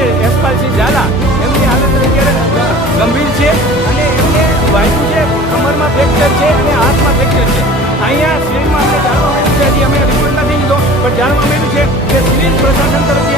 છે યશપાલસિંહ ઝાલા. એમની હાલત અત્યારે ગંભીર છે અને એમને વાયુ છે, કમરમાં ફ્રેક્ચર છે અને હાથમાં ફ્રેક્ચર છે. અહીંયા સિવિલમાં અમને જાણવા મળ્યું છે, હજી અમે રિપોર્ટ નથી લીધો, પણ જાણવા મળ્યું છે કે સિવિલ પ્રશાસન તરફથી